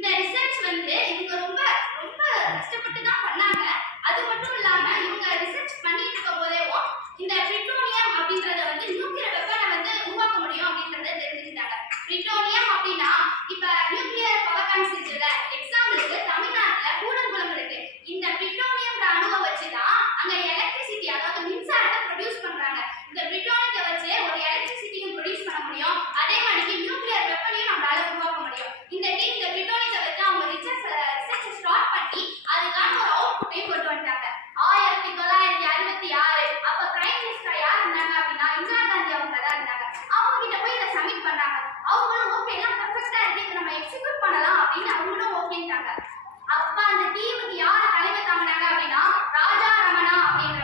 இந்த ரிசர்ச் வந்து இவங்க ரொம்ப ரொம்ப கஷ்டப்பட்டு தான் பண்ணாங்க. அது மட்டும் இல்லாம இவங்க ரிசர்ச் பண்ணிட்டு இருக்கும் போதேவும் இந்த பிரிட்டோனியம் அப்படின்றத வந்து நியூக்ளியர் வெப்பனை வந்து உருவாக்க முடியும் அப்படின்றத தெரிஞ்சுக்கிட்டாங்க. பிரிட்டோனியம் அப்படின்னா இப்ப நியூக்ளியர் பவர் பிளான்ட்ஸ் இருக்குல்ல, எக்ஸாம்பிளுக்கு தமிழ்நாட்டுல கூடங்குளம் இருக்கு. இந்த பிரிட்டோனியம் அணுவை வச்சுதான் அங்க எலக்ட்ரிசிட்டி அதாவது மின்சாரத்தை ப்ரொடியூஸ் பண்றாங்க. இந்த பிரிட்டோனியத்தை வச்சு ஒரு எலக்ட்ரிசிட்டியும் ப்ரொடியூஸ் பண்ண முடியும், அதே மாதிரி நியூக்ளியர் வெப்பனையும் நம்மளால உருவாக்க முடியும். இந்த பிரிட்டோனியத்தை வச்சு அவங்க ரிசர்ச் ஸ்டார்ட் பண்ணி அதுக்கான ஒரு அவுட்புட்டையும் கொண்டு வந்துட்டாங்க. 1966 அப்ப பிரைம் மினிஸ்டர் யார் இருந்தாங்க அப்படின்னா இந்திரா காந்தி அவங்க தான் இருந்தாங்க. அவங்க கிட்ட போய் இதை சப்மிட் பண்ணாங்க. அவங்களும் ஓகே எல்லாம் பெர்ஃபெக்ட்டா இருக்கு, இதை நம்ம எக்ஸிக்யூட் பண்ணலாம் அப்படின்னு அவங்களும் ஓகேன்ட்டாங்க. அப்ப அந்த டீமுக்கு யார் தலைமை தாங்கினாங்க அப்படின்னா ராஜா ரமணா அப்படின்ற